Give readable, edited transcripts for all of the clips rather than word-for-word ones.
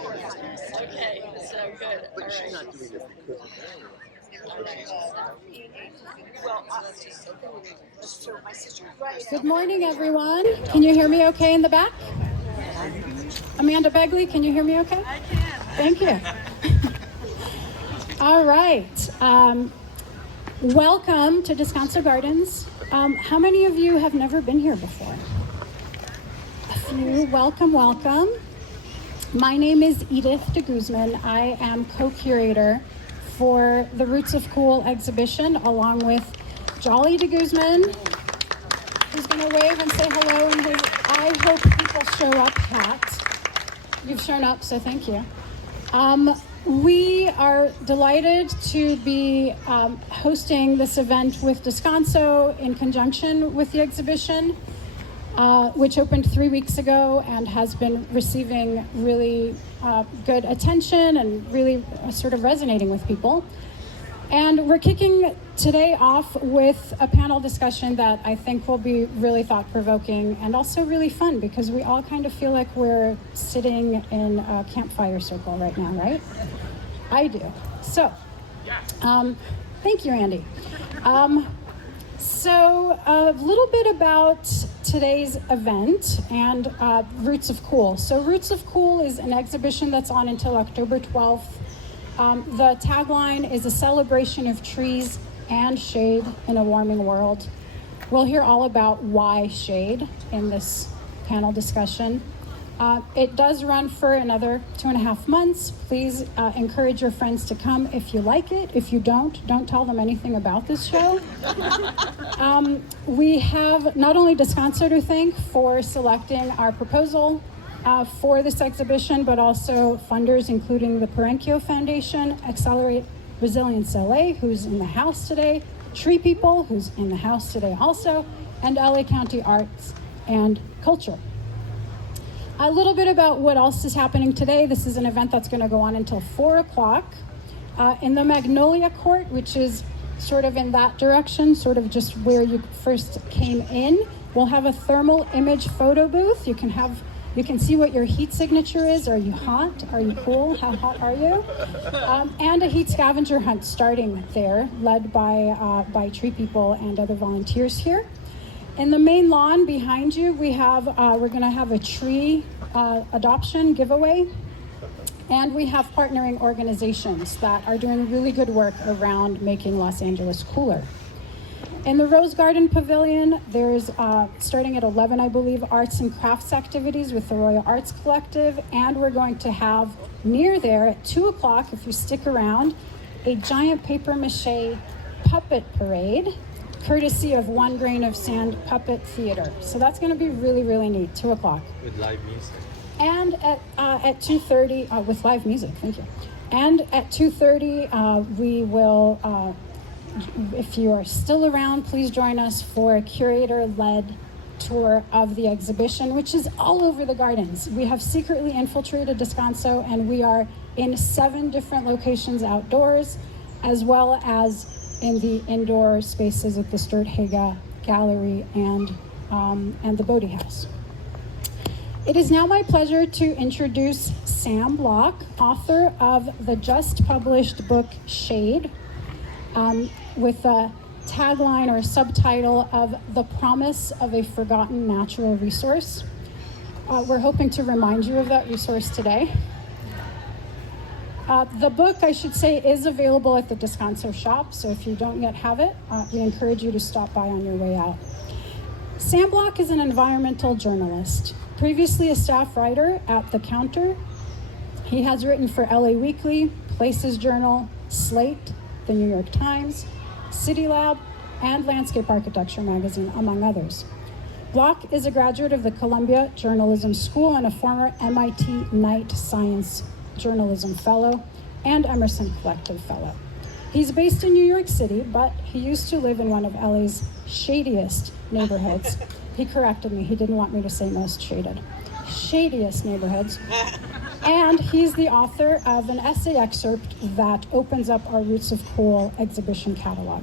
Okay, so good. But she's not doing this because Good morning, everyone. Can you hear me okay in the back? Amanda Begley, can you hear me okay? I can. Thank you. All right. Welcome to Descanso Gardens. How many of you have never been here before? A few. Welcome, welcome. My name is Edith de Guzman. I am co-curator for the Roots of Cool exhibition, along with Jolly de Guzman, who's going to wave and say hello in his I hope people show up hat. You've shown up, so thank you. We are delighted to be hosting this event with Descanso in conjunction with the exhibition, which opened 3 weeks ago and has been receiving really good attention and really sort of resonating with people. And we're kicking today off with a panel discussion that I think will be really thought-provoking and also really fun, because we all kind of feel like we're sitting in a campfire circle right now, right? I do. So, thank you, Andy. So a little bit about today's event and Roots of Cool. So Roots of Cool is an exhibition that's on until October 12th. The tagline is a celebration of trees and shade in a warming world. We'll hear all about why shade in this panel discussion. It does run for another 2.5 months. Please encourage your friends to come if you like it. If you don't tell them anything about this show. We have not only Descanso to thank for selecting our proposal for this exhibition, but also funders including the Perenchio Foundation, Accelerate Resilience LA, who's in the house today, TreePeople, who's in the house today also, and LA County Arts and Culture. A little bit about what else is happening today. This is an event that's going to go on until 4 o'clock in the Magnolia Court, which is sort of in that direction, sort of just where you first came in. We'll have a thermal image photo booth. You can see what your heat signature is. Are you hot? Are you cool? How hot are you? And a heat scavenger hunt starting there, led by TreePeople and other volunteers here. In the main lawn behind you, we're going to have a tree adoption giveaway, and we have partnering organizations that are doing really good work around making Los Angeles cooler. In the Rose Garden Pavilion, there's, starting at 11, I believe, arts and crafts activities with the Royal Arts Collective, and we're going to have near there at 2 o'clock, if you stick around, a giant paper mache puppet parade, courtesy of One Grain of Sand Puppet Theater. So that's going to be really, really neat, 2 o'clock. with live music. And at 2:30, with live music, thank you. And at 2:30, we will, if you are still around, please join us for a curator-led tour of the exhibition, which is all over the gardens. We have secretly infiltrated Descanso, and we are in 7 different locations outdoors, as well as in the indoor spaces at the Sturt Haga Gallery and the Bodie House. It is now my pleasure to introduce Sam Bloch, author of the just published book Shade, with a tagline or a subtitle of The Promise of a Forgotten Natural Resource. We're hoping to remind you of that resource today. The book, I should say, is available at the Descanso shop, so if you don't yet have it, we encourage you to stop by on your way out. Sam Bloch is an environmental journalist, previously a staff writer at The Counter. He has written for LA Weekly, Places Journal, Slate, The New York Times, City Lab, and Landscape Architecture magazine, among others. Bloch is a graduate of the Columbia Journalism School and a former MIT Knight Science Journalism Fellow and Emerson Collective Fellow. He's based in New York City, but he used to live in one of LA's shadiest neighborhoods. He corrected me. He didn't want me to say most shaded. Shadiest neighborhoods. And he's the author of an essay excerpt that opens up our Roots of Cool exhibition catalog.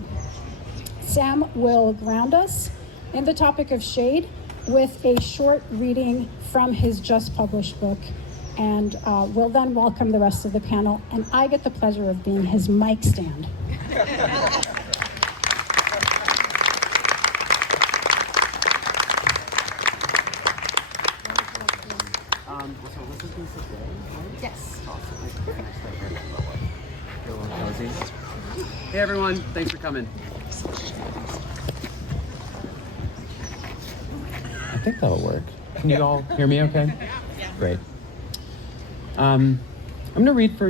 Sam will ground us in the topic of shade with a short reading from his just published book, and we'll then welcome the rest of the panel, and I get the pleasure of being his mic stand. Yes. Hey everyone, thanks for coming. I think that'll work. Can you all hear me okay? Yeah. Great. I'm going to read for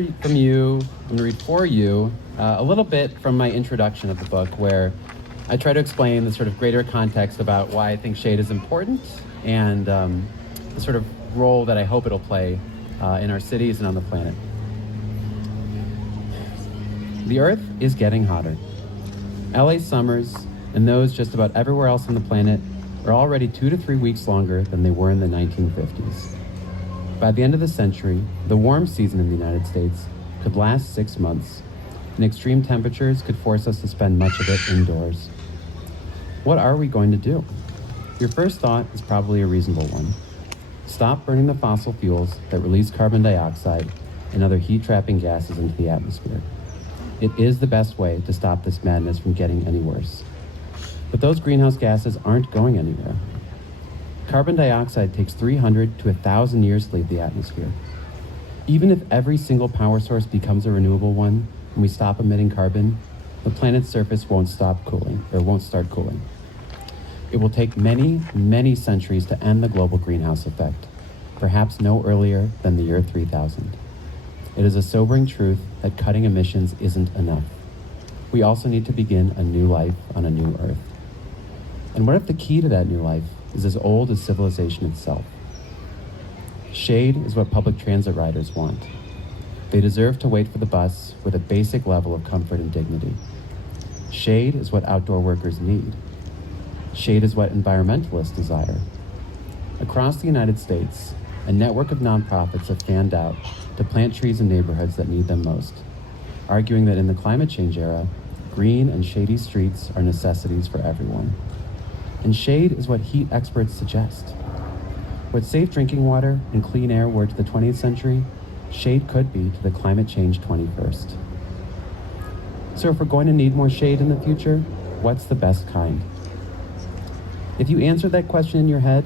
you a little bit from my introduction of the book, where I try to explain the sort of greater context about why I think shade is important and the sort of role that I hope it'll play in our cities and on the planet. The Earth is getting hotter. LA summers, and those just about everywhere else on the planet, are already 2 to 3 weeks longer than they were in the 1950s. By the end of the century, the warm season in the United States could last 6 months, and extreme temperatures could force us to spend much of it indoors. What are we going to do? Your first thought is probably a reasonable one. Stop burning the fossil fuels that release carbon dioxide and other heat-trapping gases into the atmosphere. It is the best way to stop this madness from getting any worse. But those greenhouse gases aren't going anywhere. Carbon dioxide takes 300 to 1,000 years to leave the atmosphere. Even if every single power source becomes a renewable one and we stop emitting carbon, the planet's surface won't start cooling. It will take many, many centuries to end the global greenhouse effect, perhaps no earlier than the year 3000. It is a sobering truth that cutting emissions isn't enough. We also need to begin a new life on a new Earth. And what if the key to that new life is as old as civilization itself? Shade is what public transit riders want. They deserve to wait for the bus with a basic level of comfort and dignity. Shade is what outdoor workers need. Shade is what environmentalists desire. Across the United States, a network of nonprofits have fanned out to plant trees in neighborhoods that need them most, arguing that in the climate change era, green and shady streets are necessities for everyone. And shade is what heat experts suggest. What safe drinking water and clean air were to the 20th century, shade could be to the climate change 21st. So if we're going to need more shade in the future, what's the best kind? If you answered that question in your head,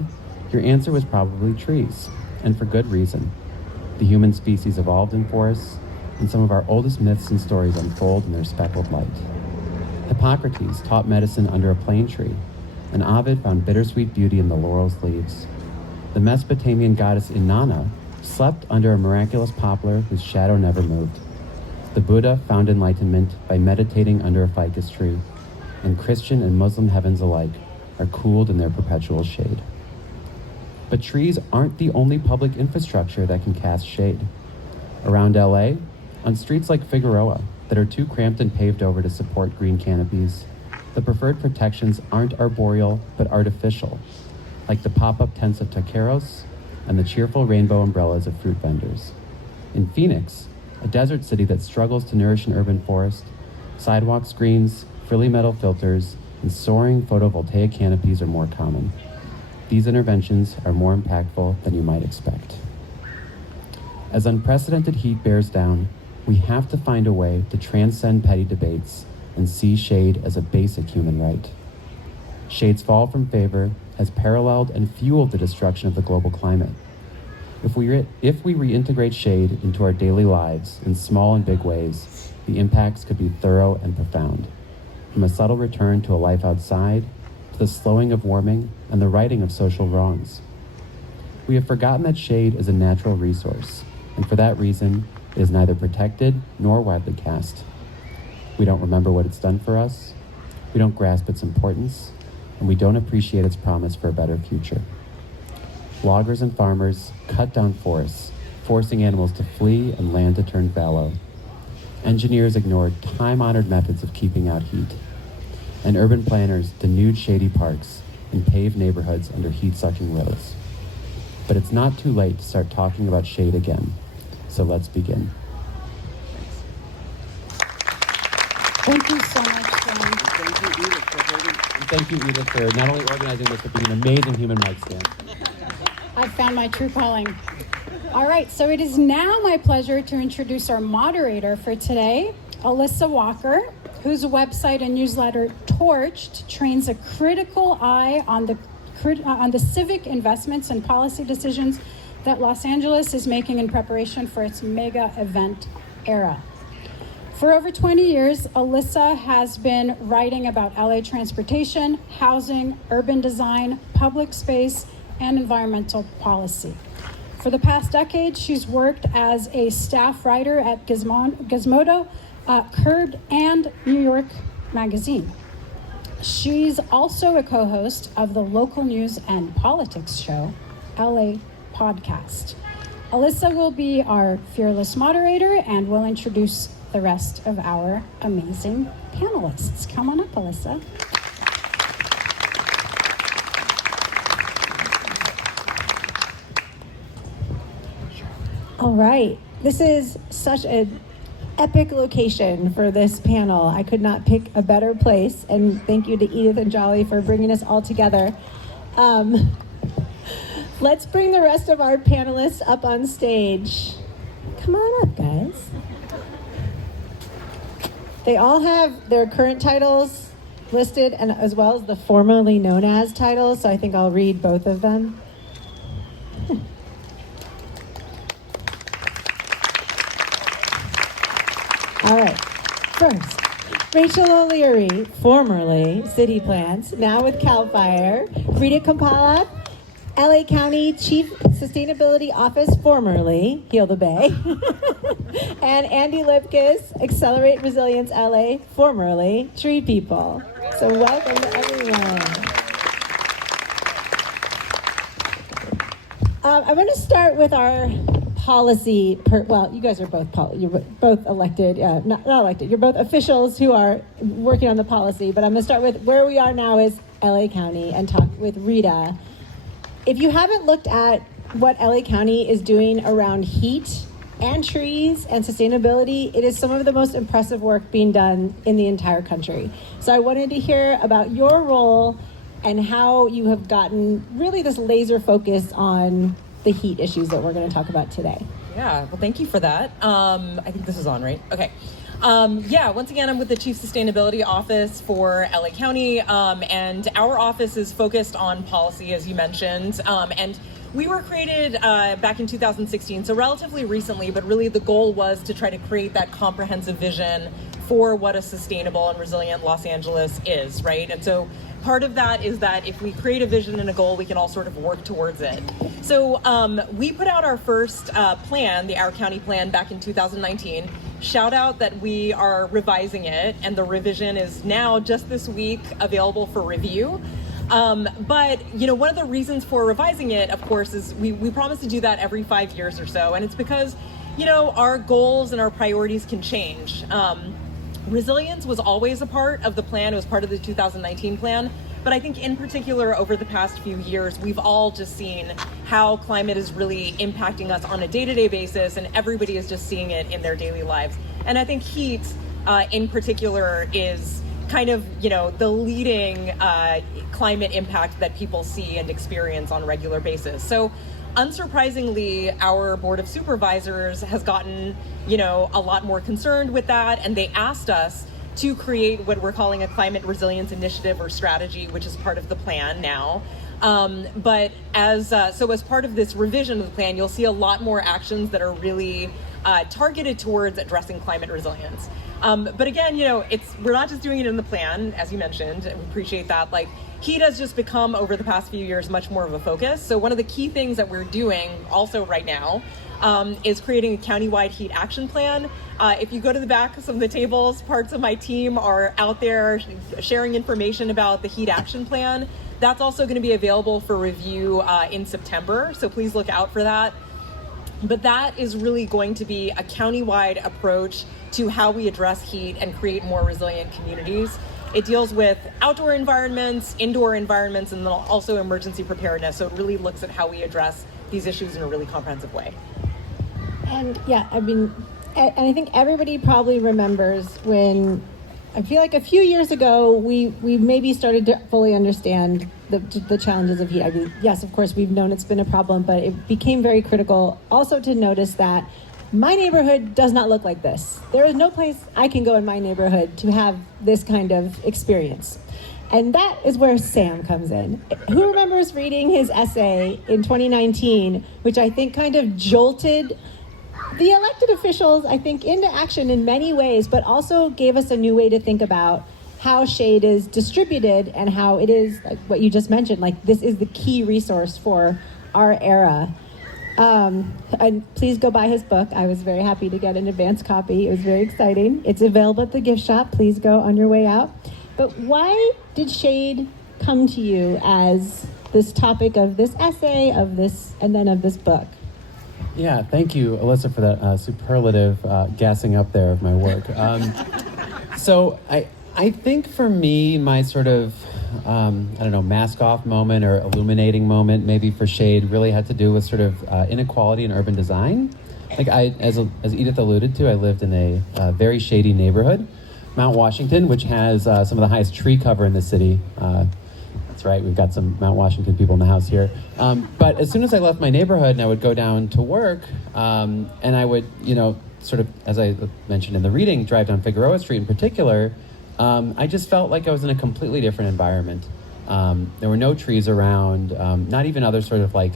your answer was probably trees, and for good reason. The human species evolved in forests, and some of our oldest myths and stories unfold in their speckled light. Hippocrates taught medicine under a plane tree, and Ovid found bittersweet beauty in the laurel's leaves. The Mesopotamian goddess Inanna slept under a miraculous poplar whose shadow never moved. The Buddha found enlightenment by meditating under a ficus tree, and Christian and Muslim heavens alike are cooled in their perpetual shade. But trees aren't the only public infrastructure that can cast shade. Around LA, on streets like Figueroa that are too cramped and paved over to support green canopies, the preferred protections aren't arboreal but artificial, like the pop-up tents of taqueros and the cheerful rainbow umbrellas of fruit vendors. In Phoenix, a desert city that struggles to nourish an urban forest, sidewalk screens, frilly metal filters, and soaring photovoltaic canopies are more common. These interventions are more impactful than you might expect. As unprecedented heat bears down, we have to find a way to transcend petty debates and see shade as a basic human right. Shade's fall from favor has paralleled and fueled the destruction of the global climate. If we reintegrate shade into our daily lives in small and big ways, the impacts could be thorough and profound. From a subtle return to a life outside, to the slowing of warming and the righting of social wrongs. We have forgotten that shade is a natural resource, and for that reason, it is neither protected nor widely cast. We don't remember what it's done for us, we don't grasp its importance, and we don't appreciate its promise for a better future. Loggers and farmers cut down forests, forcing animals to flee and land to turn fallow. Engineers ignored time-honored methods of keeping out heat. And urban planners denuded shady parks and paved neighborhoods under heat-sucking roads. But it's not too late to start talking about shade again. So let's begin. Thank you so much, John. Thank you, Edith, for not only organizing this, but being an amazing human mic stand. I found my true calling. All right, so it is now my pleasure to introduce our moderator for today, Alissa Walker, whose website and newsletter Torched trains a critical eye on the civic investments and policy decisions that Los Angeles is making in preparation for its mega event era. For over 20 years, Alissa has been writing about LA transportation, housing, urban design, public space, and environmental policy. For the past decade, she's worked as a staff writer at Gizmodo, Curbed, and New York Magazine. She's also a co-host of the local news and politics show, LA Podcast. Alissa will be our fearless moderator and will introduce the rest of our amazing panelists. Come on up, Alissa. All right, this is such an epic location for this panel. I could not pick a better place, and thank you to Edith and Jolly for bringing us all together. Let's bring the rest of our panelists up on stage. Come on up, guys. They all have their current titles listed, and as well as the formerly known as titles, so I think I'll read both of them. All right, first, Rachel O'Leary, formerly City Plants, now with CalFire. Rita Kampalath, LA County Chief Sustainability Office, formerly Heal the Bay. And Andy Lipkis, Accelerate Resilience LA, formerly TreePeople. So welcome to everyone. I'm going to start with our policy. Well, you guys are both you're both elected, not elected. You're both officials who are working on the policy. But I'm going to start with where we are now is LA County and talk with Rita. If you haven't looked at what LA County is doing around heat and trees and sustainability, it is some of the most impressive work being done in the entire country. So I wanted to hear about your role and how you have gotten really this laser focus on the heat issues that we're going to talk about today. Yeah, well, thank you for that. I think this is on, right? Okay. Once again, I'm with the Chief Sustainability Office for LA County, and our office is focused on policy, as you mentioned, and we were created back in 2016, so relatively recently, but really the goal was to try to create that comprehensive vision for what a sustainable and resilient Los Angeles is, right? And so part of that is that if we create a vision and a goal, we can all sort of work towards it. So we put out our first plan, the Our County Plan, back in 2019. Shout out that we are revising it, and the revision is now just this week available for review. But one of the reasons for revising it, of course, is we promise to do that every 5 years or so, and it's because our goals and our priorities can change. Resilience was always a part of the plan. It was part of the 2019 plan. But I think in particular, over the past few years, we've all just seen how climate is really impacting us on a day-to-day basis, and everybody is just seeing it in their daily lives. And I think heat in particular is kind of, the leading climate impact that people see and experience on a regular basis. So unsurprisingly, our Board of Supervisors has gotten, a lot more concerned with that, and they asked us to create what we're calling a climate resilience initiative or strategy, which is part of the plan now. But as part of this revision of the plan, you'll see a lot more actions that are really targeted towards addressing climate resilience. But again, we're not just doing it in the plan, as you mentioned, and we appreciate that. Heat has just become, over the past few years, much more of a focus. So one of the key things that we're doing also right now is creating a countywide heat action plan. If you go to the back of some of the tables, parts of my team are out there sharing information about the heat action plan. That's also going to be available for review in September, so please look out for that. But that is really going to be a countywide approach to how we address heat and create more resilient communities. It deals with outdoor environments, indoor environments, and then also emergency preparedness. So it really looks at how we address these issues in a really comprehensive way. And and I think everybody probably remembers when, I feel like a few years ago, we maybe started to fully understand the challenges of heat. I mean, yes, of course, we've known it's been a problem, but it became very critical also to notice that my neighborhood does not look like this. There is no place I can go in my neighborhood to have this kind of experience. And that is where Sam comes in. Who remembers reading his essay in 2019, which I think kind of jolted the elected officials, I think, into action in many ways, but also gave us a new way to think about how shade is distributed and how it is, like what you just mentioned, like this is the key resource for our era. And please go buy his book. I was very happy to get an advance copy. It was very exciting. It's available at the gift shop. Please go on your way out. But why did shade come to you as this topic of this essay, of this, and then of this book? Yeah, thank you, Alissa, for that superlative gassing up there of my work. So I think for me, my sort of, mask off moment or illuminating moment, maybe for shade, really had to do with sort of inequality in urban design. Like as Edith alluded to, I lived in a very shady neighborhood, Mount Washington, which has some of the highest tree cover in the city. That's right, we've got some Mount Washington people in the house here. But as soon as I left my neighborhood and I would go down to work, and I would, sort of, as I mentioned in the reading, drive down Figueroa Street in particular, I just felt like I was in a completely different environment. There were no trees around, not even other sort of like,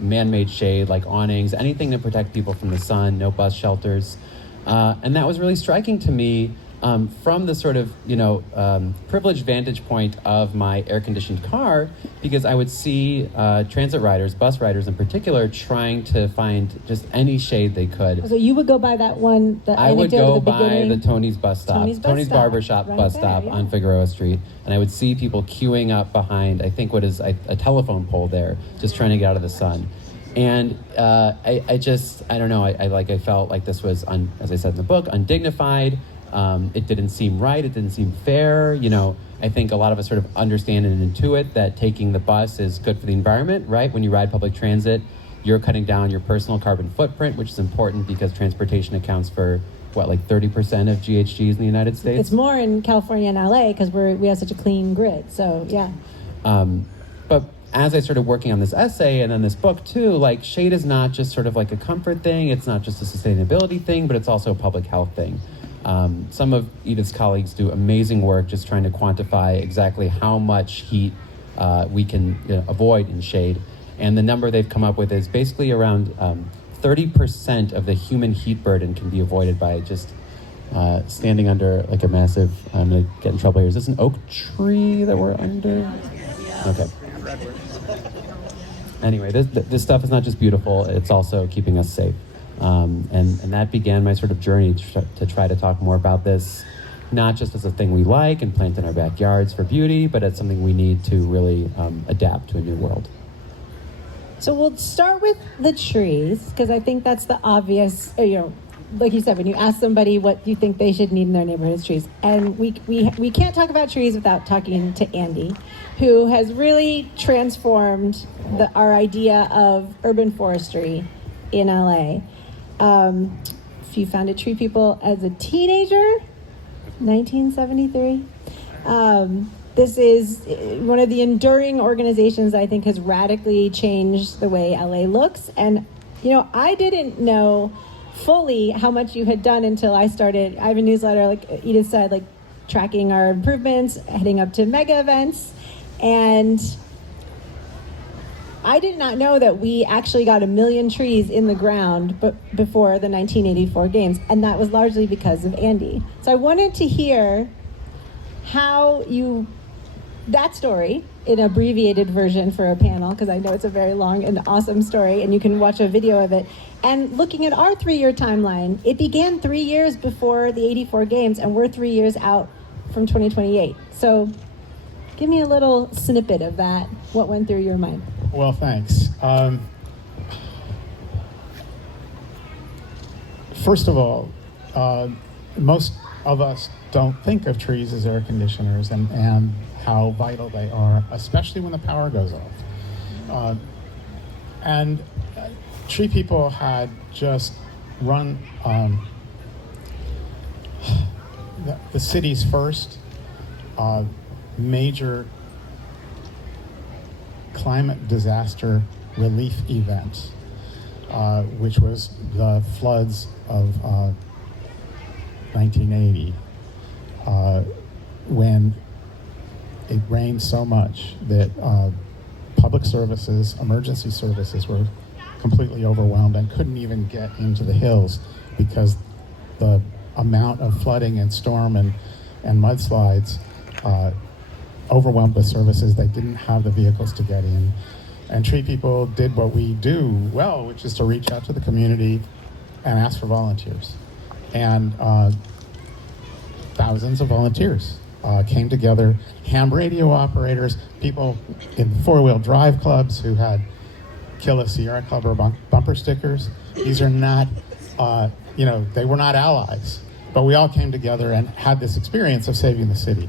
man-made shade, like awnings, anything to protect people from the sun, no bus shelters. And that was really striking to me from the sort of, privileged vantage point of my air-conditioned car, because I would see transit riders, bus riders in particular, trying to find just any shade they could. So you would go by that one, the I would anecdote go at the by beginning? the Tony's bus stop, Tony's Barbershop right bus there, stop yeah. on Figueroa Street, and I would see people queuing up behind, I think what is a telephone pole there, just trying to get out of the sun. And I don't know, I felt like this was, as I said in the book, undignified. It didn't seem right. It didn't seem fair. I think a lot of us sort of understand and intuit that taking the bus is good for the environment, right? When you ride public transit, you're cutting down your personal carbon footprint, which is important because transportation accounts for, 30% of GHGs in the United States? It's more in California and LA because we have such a clean grid. So, yeah. But as I started working on this essay and then this book too, like shade is not just sort of like a comfort thing. It's not just a sustainability thing, but it's also a public health thing. Some of Edith's colleagues do amazing work just trying to quantify exactly how much heat we can avoid in shade. And the number they've come up with is basically around 30% of the human heat burden can be avoided by just standing under like a massive, I'm going to get in trouble here. Is this an oak tree that we're under? Okay. Anyway, this stuff is not just beautiful, it's also keeping us safe. And that began my sort of journey to try to talk more about this, not just as a thing we like and plant in our backyards for beauty, but as something we need to really adapt to a new world. So we'll start with the trees, because I think that's the obvious, like you said, when you ask somebody what you think they should need in their neighborhood, it's trees. And we can't talk about trees without talking to Andy, who has really transformed our idea of urban forestry in LA. If you founded TreePeople as a teenager, 1973. This is one of the enduring organizations I think has radically changed the way LA looks. And, I didn't know fully how much you had done until I started. I have a newsletter, like Edith said, like tracking our improvements, heading up to mega events. And I did not know that we actually got 1 million trees in the ground before the 1984 games. And that was largely because of Andy. So I wanted to hear how that story in abbreviated version for a panel, because I know it's a very long and awesome story, and you can watch a video of it. And looking at our 3-year timeline, it began 3 years before the 84 games, and we're 3 years out from 2028. So give me a little snippet of that. What went through your mind? Well, thanks. First of all, most of us don't think of trees as air conditioners and how vital they are, especially when the power goes off. And TreePeople had just run the city's first major climate disaster relief event, which was the floods of 1980, when it rained so much that public services, emergency services were completely overwhelmed and couldn't even get into the hills because the amount of flooding and storm and mudslides overwhelmed the services. They didn't have the vehicles to get in. And TreePeople did what we do well, which is to reach out to the community and ask for volunteers. And thousands of volunteers came together, ham radio operators, people in four-wheel drive clubs who had Kill a Sierra Club or bumper stickers. These are not, they were not allies, but we all came together and had this experience of saving the city.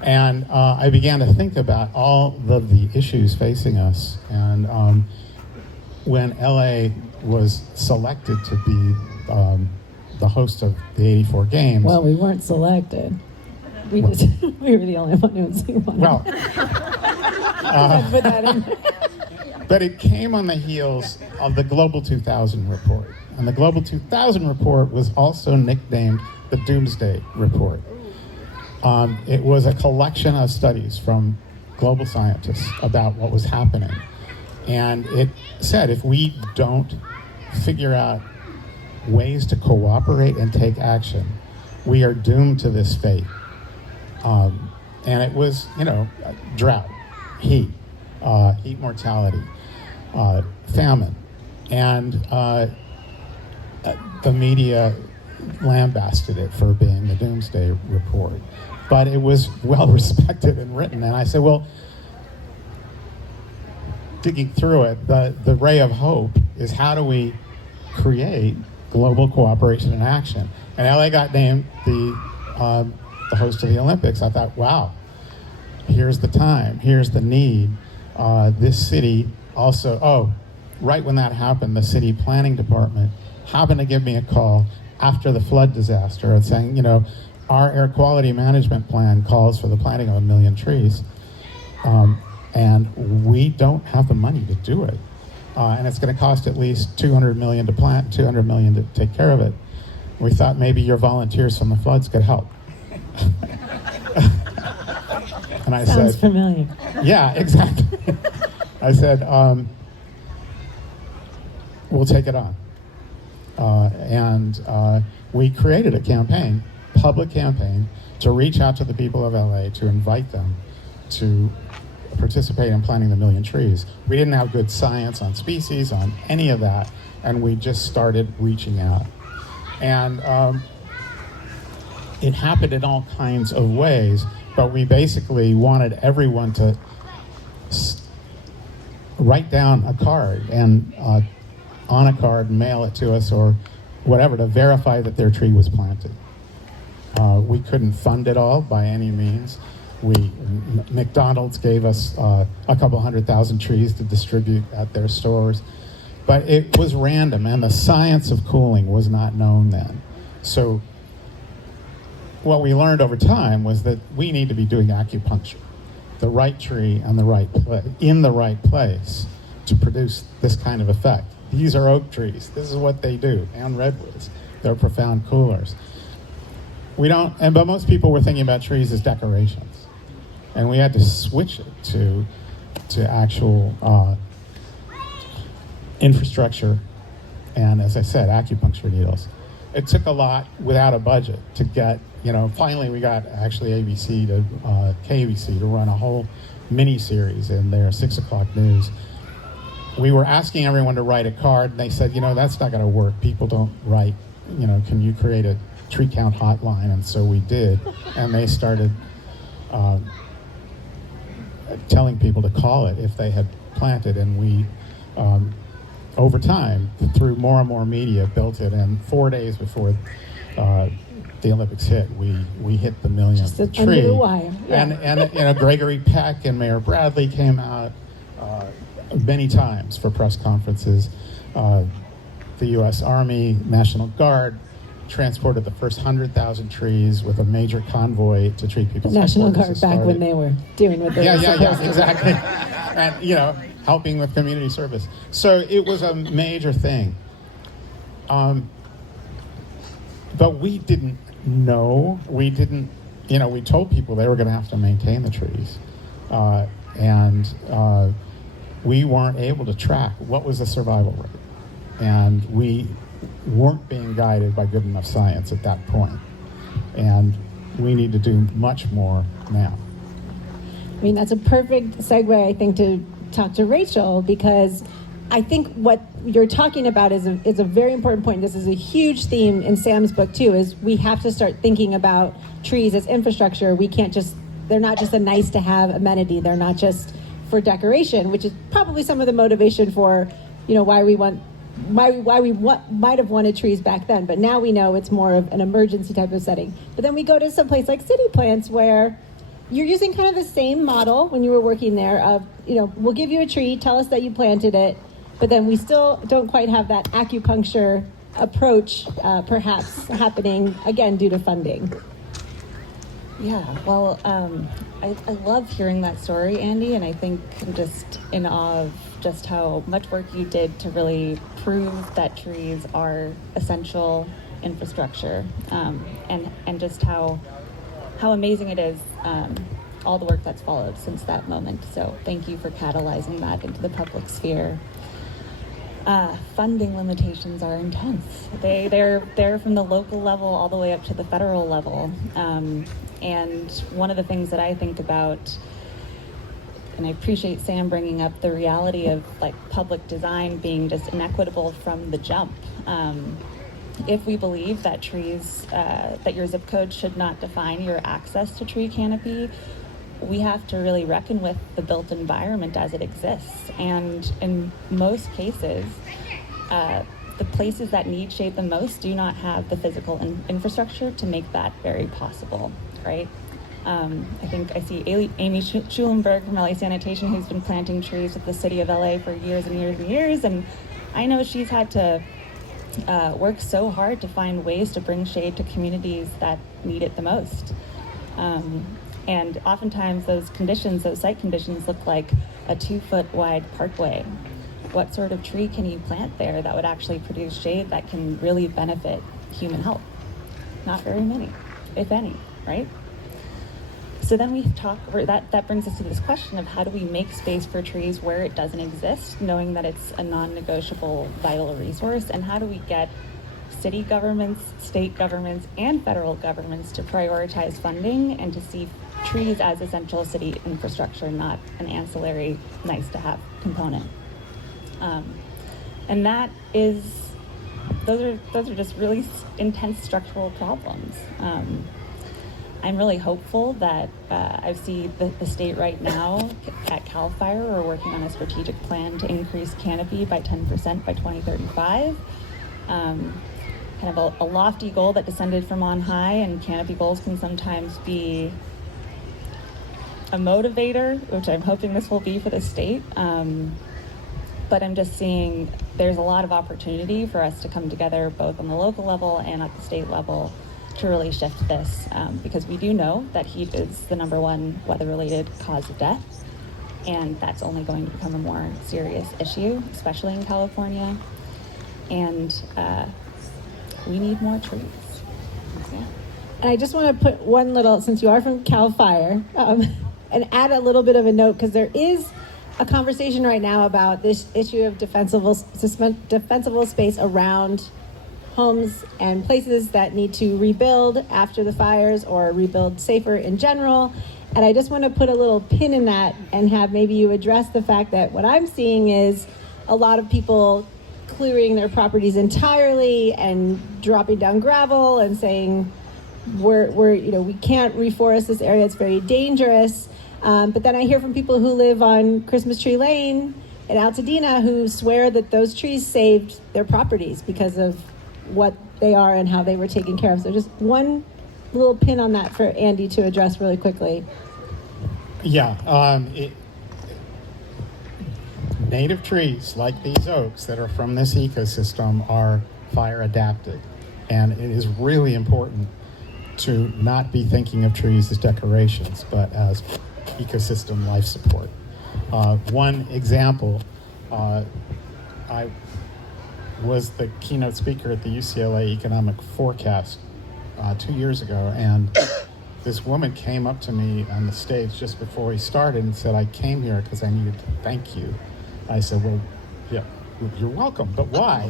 And I began to think about all of the issues facing us. And when LA was selected to be the host of the 84 games. Well, we weren't selected. We were the only one who was one. Well, Put that in. but it came on the heels of the Global 2000 report. And the Global 2000 report was also nicknamed the Doomsday Report. It was a collection of studies from global scientists about what was happening. And it said if we don't figure out ways to cooperate and take action, we are doomed to this fate. And it was, drought, heat mortality, famine. And the media lambasted it for being the Doomsday Report. But it was well respected and written. And I said, well, digging through it, the ray of hope is how do we create global cooperation and action? And LA got named the host of the Olympics. I thought, wow, here's the time, here's the need. This city also, right when that happened, the city planning department happened to give me a call after the flood disaster and saying, our air quality management plan calls for the planting of 1 million trees. And we don't have the money to do it. And it's going to cost at least $200 million to plant, $200 million to take care of it. We thought maybe your volunteers from the floods could help. And I Sounds said, familiar. yeah, exactly. I said, we'll take it on. And we created a campaign, public campaign, to reach out to the people of LA, to invite them to participate in planting the 1 million trees. We didn't have good science on species, on any of that, and we just started reaching out. And it happened in all kinds of ways, but we basically wanted everyone to write down a card and on a card mail it to us or whatever to verify that their tree was planted. We couldn't fund it all by any means. McDonald's gave us a couple 100,000 trees to distribute at their stores, but it was random, and the science of cooling was not known then. So what we learned over time was that we need to be doing acupuncture, the right tree and in the right place to produce this kind of effect. These are oak trees. This is what they do, and redwoods. They're profound coolers. But most people were thinking about trees as decorations. And we had to switch it to actual infrastructure and, as I said, acupuncture needles. It took a lot without a budget to get, finally we got actually KBC to run a whole mini-series in their 6 o'clock news. We were asking everyone to write a card, and they said, that's not going to work. People don't write, can you create a tree count hotline? And so we did, and they started telling people to call it if they had planted, and we, over time, through more and more media, built it, and 4 days before the Olympics hit, we hit the 1 millionth tree. Under the wire. Yeah. And Gregory Peck and Mayor Bradley came out many times for press conferences. The U.S. Army, National Guard, transported the first 100,000 trees with a major convoy to TreePeople's National headquarters Guard to back start when it. they were doing what they were supposed to do. Exactly. And, helping with community service. So it was a major thing. But we didn't know. We told people they were going to have to maintain the trees. And we weren't able to track what was the survival rate. And we weren't being guided by good enough science at that point. And we need to do much more now. I mean, that's a perfect segue, I think, to talk to Rachel, because I think what you're talking about is a very important point. This is a huge theme in Sam's book, too, is we have to start thinking about trees as infrastructure. They're not just a nice to have amenity. They're not just for decoration, which is probably some of the motivation for, why we might have wanted trees back then. But now we know it's more of an emergency type of setting. But then we go to some place like City Plants, where you're using kind of the same model when you were working there of, we'll give you a tree, tell us that you planted it, but then we still don't quite have that acupuncture approach perhaps happening, again, due to funding. Yeah, well, I love hearing that story, Andy, and I think I'm just in awe of just how much work you did to really prove that trees are essential infrastructure, and just how amazing it is, all the work that's followed since that moment. So thank you for catalyzing that into the public sphere. Funding limitations are intense. They're from the local level all the way up to the federal level. And one of the things that I think about, and I appreciate Sam bringing up the reality of public design being just inequitable from the jump. If we believe that trees, that your zip code should not define your access to tree canopy, we have to really reckon with the built environment as it exists. And in most cases, the places that need shade the most do not have the physical infrastructure to make that very possible, right? I think I see Amy Schulenberg from LA Sanitation, who's been planting trees with the city of LA for years and years and years, and I know she's had to work so hard to find ways to bring shade to communities that need it the most. And oftentimes those site conditions look like a 2-foot wide parkway. What sort of tree can you plant there that would actually produce shade that can really benefit human health? Not very many, if any, right? So then that brings us to this question of how do we make space for trees where it doesn't exist, knowing that it's a non-negotiable vital resource, and how do we get city governments, state governments, and federal governments to prioritize funding and to see trees as essential city infrastructure, not an ancillary nice-to-have component. And those are just really intense structural problems. I'm really hopeful that I see the state right now at CalFire are working on a strategic plan to increase canopy by 10% by 2035. Kind of a lofty goal that descended from on high, and canopy goals can sometimes be a motivator, which I'm hoping this will be for the state. But I'm just seeing there's a lot of opportunity for us to come together both on the local level and at the state level to really shift this, because we do know that heat is the #1 weather-related cause of death, and that's only going to become a more serious issue, especially in California. And we need more trees. Yeah. And I just want to put one little, since you are from CalFire, and add a little bit of a note, because there is a conversation right now about this issue of defensible space around homes and places that need to rebuild after the fires or rebuild safer in general. And I just want to put a little pin in that and have maybe you address the fact that what I'm seeing is a lot of people clearing their properties entirely and dropping down gravel and saying we can't reforest this area, it's very dangerous. But then I hear from people who live on Christmas Tree Lane in Altadena who swear that those trees saved their properties because of what they are and how they were taken care of. So just one little pin on that for Andy to address really quickly. Yeah, native trees like these oaks that are from this ecosystem are fire adapted. And it is really important to not be thinking of trees as decorations, but as ecosystem life support. One example, I was the keynote speaker at the UCLA Economic Forecast 2 years ago, and this woman came up to me on the stage just before we started and said, I came here because I needed to thank you. I said, well, yeah, you're welcome, but why?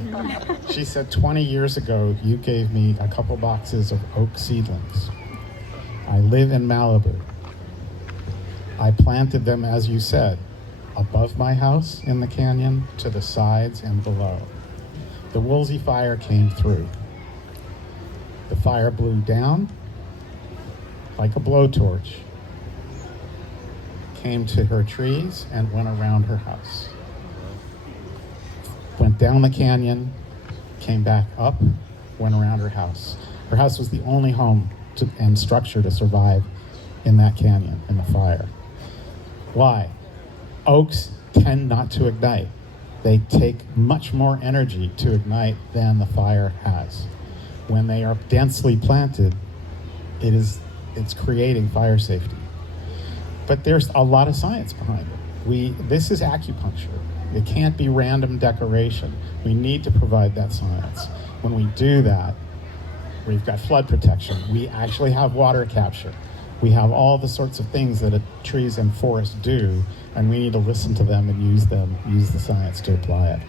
She said, 20 years ago, you gave me a couple boxes of oak seedlings. I live in Malibu. I planted them, as you said, above my house in the canyon, to the sides and below. The Woolsey fire came through. The fire blew down like a blowtorch, came to her trees and went around her house. Went down the canyon, came back up, went around her house. Her house was the only home and structure to survive in that canyon, in the fire. Why? Oaks tend not to ignite. They take much more energy to ignite than the fire has. When they are densely planted, it's creating fire safety. But there's a lot of science behind it. This is acupuncture. It can't be random decoration. We need to provide that science. When we do that, we've got flood protection. We actually have water capture. We have all the sorts of things that trees and forests do, and we need to listen to them and use the science to apply it.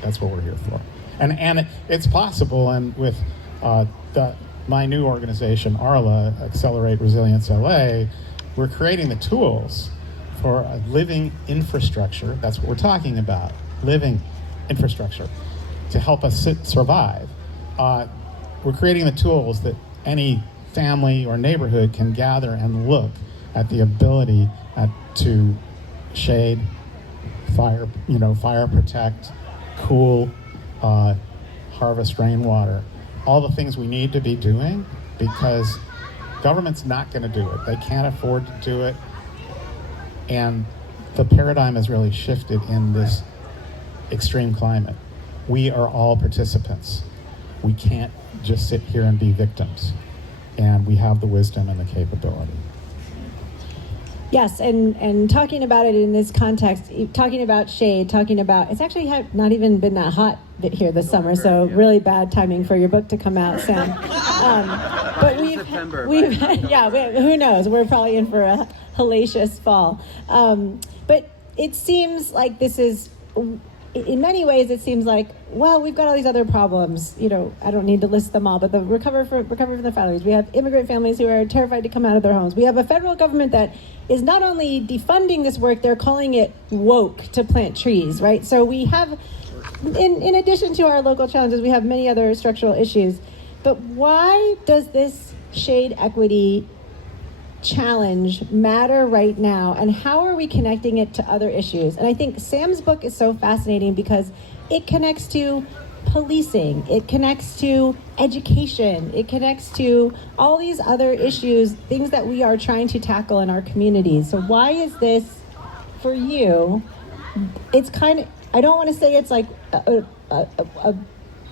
That's what we're here for. And it's possible, and with my new organization, ARLA, Accelerate Resilience LA, we're creating the tools for a living infrastructure. That's what we're talking about, living infrastructure, to help us survive. We're creating the tools that any family or neighborhood can gather and look at the ability to shade, fire protect, cool, harvest rainwater, all the things we need to be doing, because government's not going to do it. They can't afford to do it. And the paradigm has really shifted in this extreme climate. We are all participants. We can't just sit here and be victims. And we have the wisdom and the capability. Yes, and talking about it in this context, talking about shade, it's actually not even been that hot here this summer, so really bad timing for your book to come out, Sam. But who knows? We're probably in for a hellacious fall. But it seems like this is, in many ways, it seems like, well, we've got all these other problems. I don't need to list them all, but the recover from the families. We have immigrant families who are terrified to come out of their homes. We have a federal government that is not only defunding this work, they're calling it woke to plant trees, right? So we have, in addition to our local challenges, we have many other structural issues. But why does this shade equity challenge matter right now, and how are we connecting it to other issues? And I think Sam's book is so fascinating because it connects to policing, it connects to education, it connects to all these other issues, things that we are trying to tackle in our communities. So why is this, for you, it's kind of, I don't want to say it's like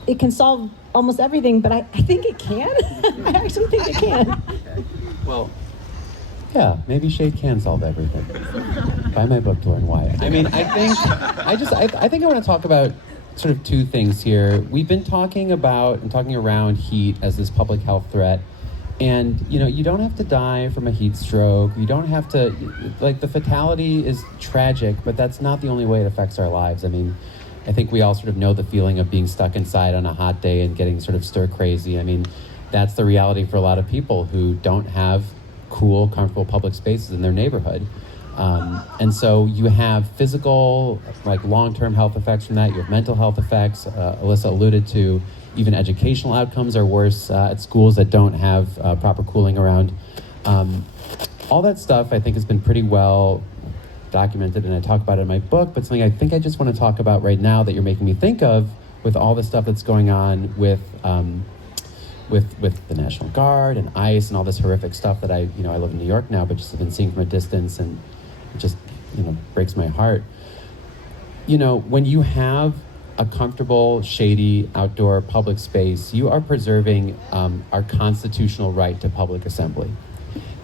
it can solve almost everything, but I think it can. I actually think it can. Well, yeah, maybe shade can solve everything. Buy my book to learn why. I mean, I think I want to talk about sort of two things here. We've been talking about and talking around heat as this public health threat. And, you don't have to die from a heat stroke. You don't have to, the fatality is tragic, but that's not the only way it affects our lives. I mean, I think we all sort of know the feeling of being stuck inside on a hot day and getting sort of stir crazy. I mean, that's the reality for a lot of people who don't have cool, comfortable public spaces in their neighborhood. And so you have physical, long-term health effects from that. You have mental health effects. Alissa alluded to even educational outcomes are worse at schools that don't have proper cooling around. All that stuff I think has been pretty well documented, and I talk about it in my book, but something I think I just want to talk about right now that you're making me think of with all the stuff that's going on with the National Guard and ICE and all this horrific stuff that I live in New York now, but just have been seeing from a distance, and it just, breaks my heart. When you have a comfortable, shady, outdoor public space, you are preserving our constitutional right to public assembly.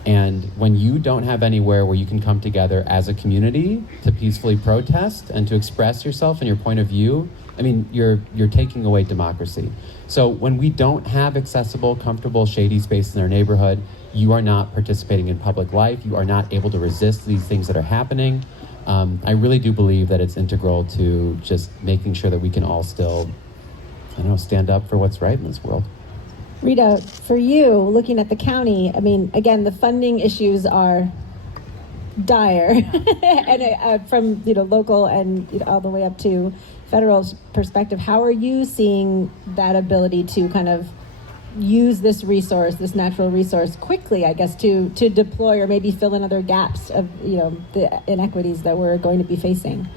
And when you don't have anywhere where you can come together as a community to peacefully protest and to express yourself and your point of view, I mean, you're taking away democracy. So when we don't have accessible, comfortable, shady space in our neighborhood, you are not participating in public life. You are not able to resist these things that are happening. I really do believe that it's integral to just making sure that we can all still, stand up for what's right in this world. Rita, for you, looking at the county, I mean, again, the funding issues are dire, and from local and all the way up to federal perspective. How are you seeing that ability to kind of use this resource, this natural resource, quickly, I guess, to deploy or maybe fill in other gaps of the inequities that we're going to be facing?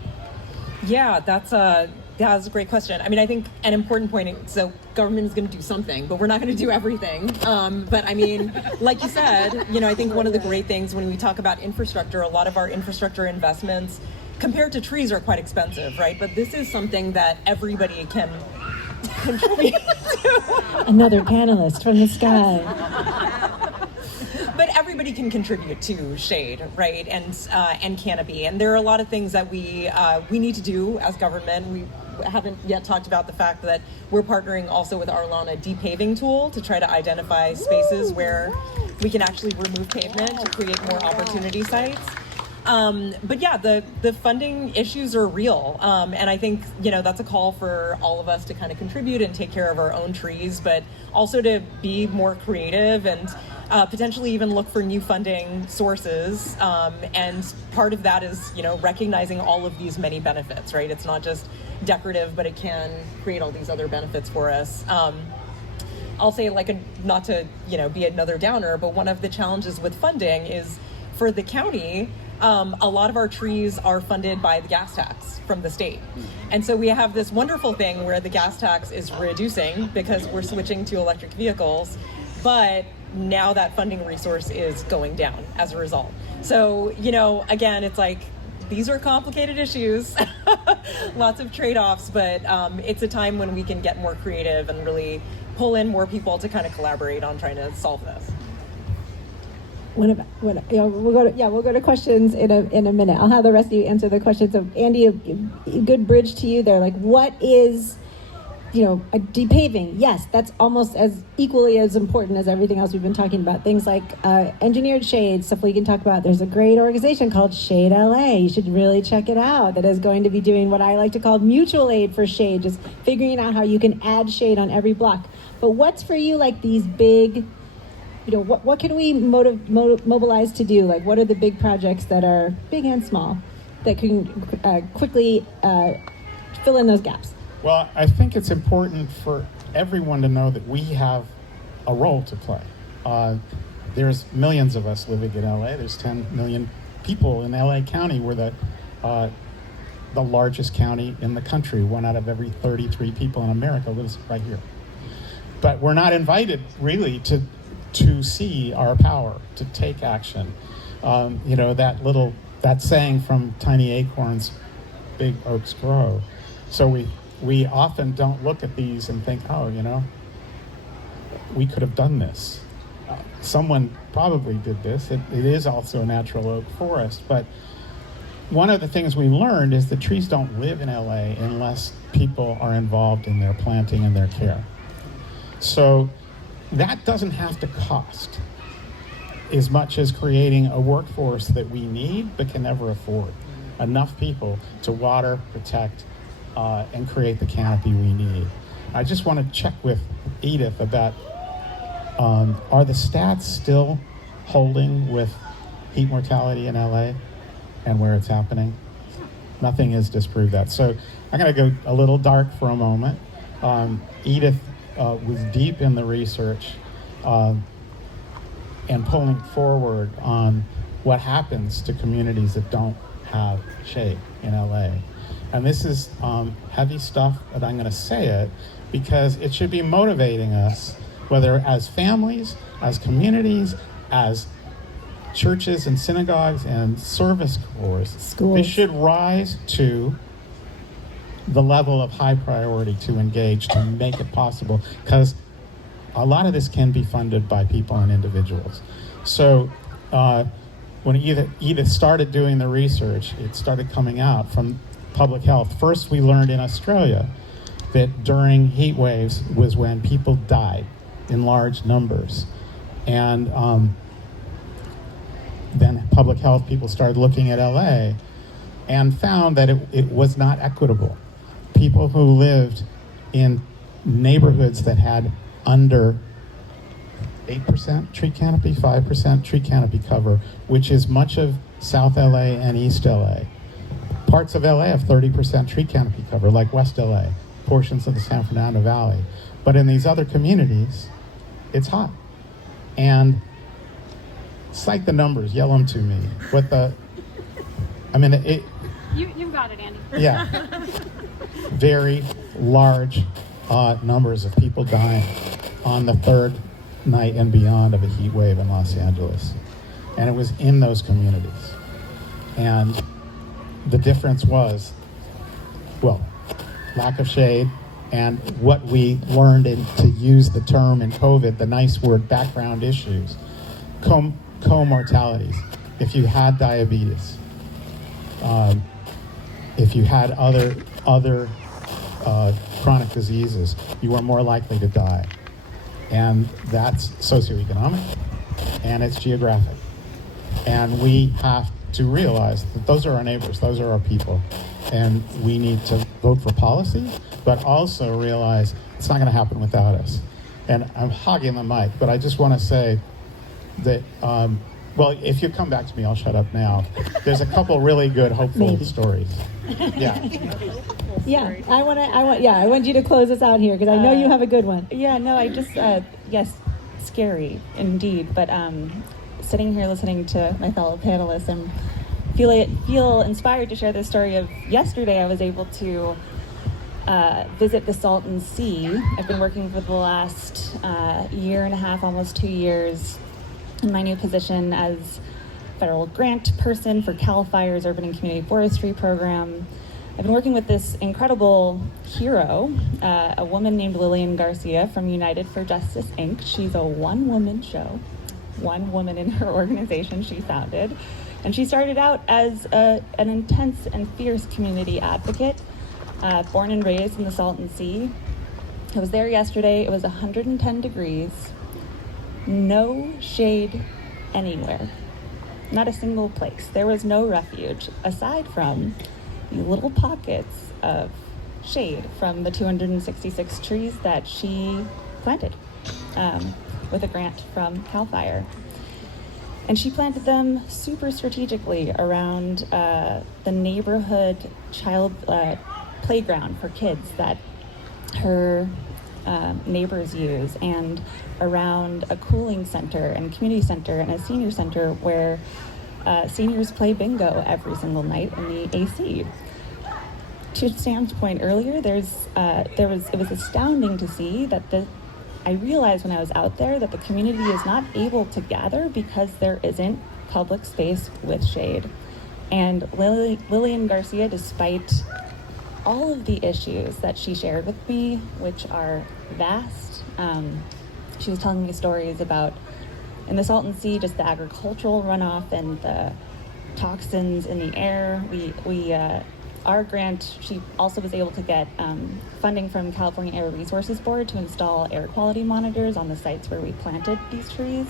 Yeah, that's a great question. I mean, I think an important point, so government is going to do something, but we're not going to do everything. But I mean, like you said, I think one of the great things when we talk about infrastructure, a lot of our infrastructure investments compared to trees are quite expensive, right? But this is something that everybody can contribute to. Another panelist from the sky. But everybody can contribute to shade, right, and canopy. And there are a lot of things that we need to do as government. We haven't yet talked about the fact that we're partnering also with Arlon, a depaving tool, to try to identify spaces where we can actually remove pavement to create more opportunity sites. But yeah, the funding issues are real. And I think, that's a call for all of us to kind of contribute and take care of our own trees, but also to be more creative and potentially even look for new funding sources. And part of that is, recognizing all of these many benefits, right? It's not just decorative, but it can create all these other benefits for us. I'll say, not to, be another downer, but one of the challenges with funding is for the county, a lot of our trees are funded by the gas tax from the state. And so we have this wonderful thing where the gas tax is reducing because we're switching to electric vehicles, but now that funding resource is going down as a result. So, again, it's like, these are complicated issues, lots of trade-offs, but it's a time when we can get more creative and really pull in more people to kind of collaborate on trying to solve this. We'll go to questions in a minute. I'll have the rest of you answer the questions. So Andy, a good bridge to you there. Like, what is, a depaving? Yes, that's almost as equally as important as everything else we've been talking about. Things like engineered shade, stuff we can talk about. There's a great organization called Shade LA. You should really check it out. That is going to be doing what I like to call mutual aid for shade, just figuring out how you can add shade on every block. But what's for you like these big, what can we mobilize to do? Like, what are the big projects that are big and small that can quickly fill in those gaps? Well, I think it's important for everyone to know that we have a role to play. There's millions of us living in LA. There's 10 million people in LA County. We're the largest county in the country. 1 out of every 33 people in America lives right here. But we're not invited really to see our power, to take action. That saying from Tiny Acorns, Big Oaks Grow. So we often don't look at these and think, we could have done this. Someone probably did this. It is also a natural oak forest, but one of the things we learned is that trees don't live in LA unless people are involved in their planting and their care. So that doesn't have to cost as much as creating a workforce that we need but can never afford. Enough people to water, protect, and create the canopy we need. I just want to check with Edith about, are the stats still holding with heat mortality in LA and where it's happening? Nothing has disproved that. So I'm going to go a little dark for a moment. Edith was deep in the research and pulling forward on what happens to communities that don't have shade in LA. And this is heavy stuff, but I'm going to say it because it should be motivating us, whether as families, as communities, as churches and synagogues and service corps. Schools. They should rise to the level of high priority to engage to make it possible, because a lot of this can be funded by people and individuals. So when Edith started doing the research, it started coming out from public health. First, we learned in Australia that during heat waves was when people died in large numbers. And then public health people started looking at LA and found that it was not equitable. People who lived in neighborhoods that had under 8% tree canopy, 5% tree canopy cover, which is much of South LA and East LA. Parts of LA have 30% tree canopy cover, like West LA, portions of the San Fernando Valley. But in these other communities, it's hot. And cite the numbers, yell them to me. You've got it, Andy. Yeah. Very large numbers of people dying on the third night and beyond of a heat wave in Los Angeles. And it was in those communities. And the difference was, well, lack of shade, and what we learned to use the term in COVID, the nice word, background issues, comortalities. If you had diabetes, if you had other chronic diseases, you were more likely to die. And that's socioeconomic, and it's geographic. And we have to realize that those are our neighbors, those are our people, and we need to vote for policy, but also realize it's not going to happen without us. And I'm hogging the mic, but I just want to say that, well, if you come back to me, I'll shut up now. There's a couple really good, hopeful stories. Yeah. Yeah, I want you to close us out here because I know you have a good one. Yeah, no, I just, yes, scary indeed. But sitting here listening to my fellow panelists and feel inspired to share this story of yesterday. I was able to visit the Salton Sea. I've been working for the last year and a half, almost 2 years, in my new position as federal grant person for CalFire's Urban and Community Forestry program. I've been working with this incredible hero, a woman named Lillian Garcia from United for Justice, Inc. She's a one-woman show, one woman in her organization she founded. And she started out as an intense and fierce community advocate, born and raised in the Salton Sea. I was there yesterday. It was 110 degrees, no shade anywhere, not a single place. There was no refuge aside from little pockets of shade from the 266 trees that she planted with a grant from CalFire. And she planted them super strategically around the neighborhood child playground for kids that her neighbors use, and around a cooling center and community center and a senior center where seniors play bingo every single night in the AC. To Sam's point earlier, it was astounding to see that I realized when I was out there that the community is not able to gather because there isn't public space with shade. And Lillian Garcia, despite all of the issues that she shared with me, which are vast, she was telling me stories about, in the Salton Sea, just the agricultural runoff and the toxins in the air. Our grant, she also was able to get funding from California Air Resources Board to install air quality monitors on the sites where we planted these trees.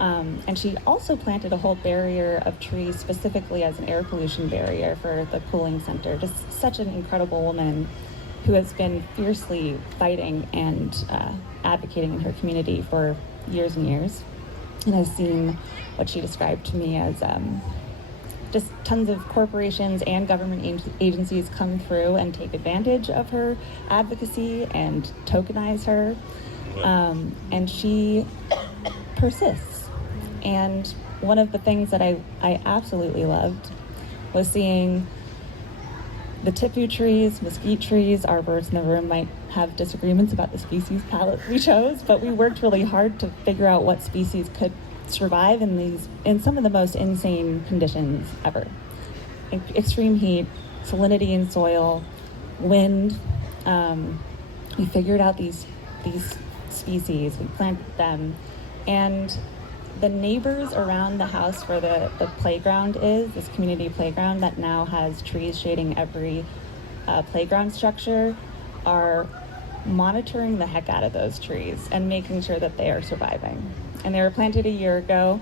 And she also planted a whole barrier of trees specifically as an air pollution barrier for the cooling center. Just such an incredible woman who has been fiercely fighting and advocating in her community for years and years, and has seen what she described to me as just tons of corporations and government agencies come through and take advantage of her advocacy and tokenize her. And she persists. And one of the things that I absolutely loved was seeing the tipu trees, mesquite trees. Our birds in the room might have disagreements about the species palette we chose, but we worked really hard to figure out what species could survive in some of the most insane conditions ever. Extreme heat, salinity in soil, wind. We figured out these species, we planted them, and the neighbors around the house where the playground is, this community playground that now has trees shading every playground structure, are monitoring the heck out of those trees and making sure that they are surviving. And they were planted a year ago,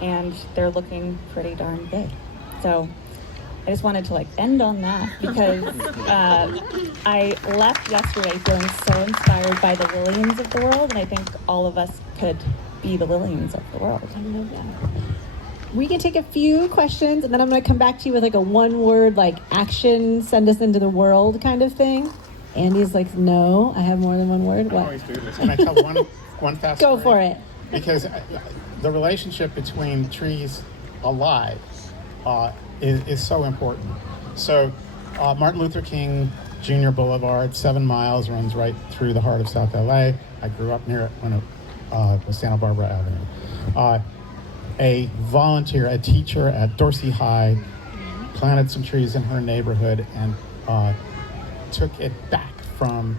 and they're looking pretty darn good. So I just wanted to end on that because I left yesterday feeling so inspired by the Lillians of the world, and I think all of us could be the Lillians of the world. I love that. We can take a few questions, and then I'm going to come back to you with a one-word action, send us into the world kind of thing. Andy's like, no, I have more than one word. I What? always do this. Can I tell one fast Go story? for it. Because the relationship between trees alive is so important. So Martin Luther King Jr. Boulevard, 7 miles, runs right through the heart of South LA. I grew up near it when it was Santa Barbara Avenue. A volunteer, a teacher at Dorsey High, planted some trees in her neighborhood and took it back from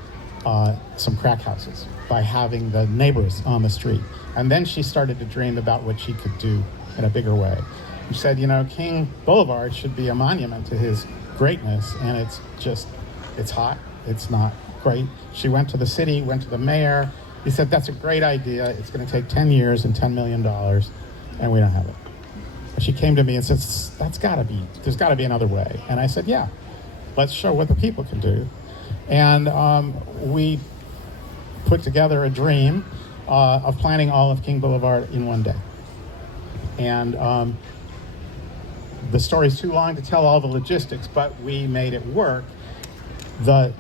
some crack houses by having the neighbors on the street. And then she started to dream about what she could do in a bigger way. She said, King Boulevard should be a monument to his greatness, and it's hot, it's not great. She went to the city, went to the mayor. He said, that's a great idea. It's going to take 10 years and $10 million, and we don't have it. She came to me and said, there's got to be another way. And I said, yeah, let's show what the people can do. And we put together a dream of planting all of King Boulevard in one day. And the story's too long to tell all the logistics, but we made it work. The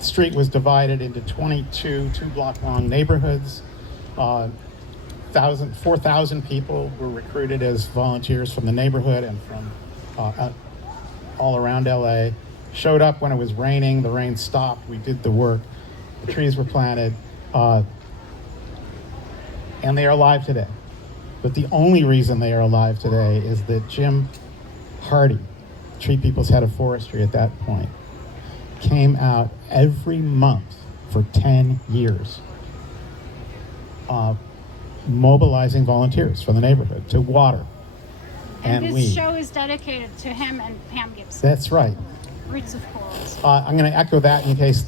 street was divided into 22 two-block-long neighborhoods. 4,000 people were recruited as volunteers from the neighborhood and from all around LA. Showed up when it was raining. The rain stopped. We did the work. The trees were planted. And they are alive today. But the only reason they are alive today is that Jim Hardy, TreePeople's head of forestry at that point, came out every month for 10 years, mobilizing volunteers from the neighborhood to water and this weed. show is dedicated to him and Pam Gibson. That's right. Roots of Corals. I'm going to echo that in case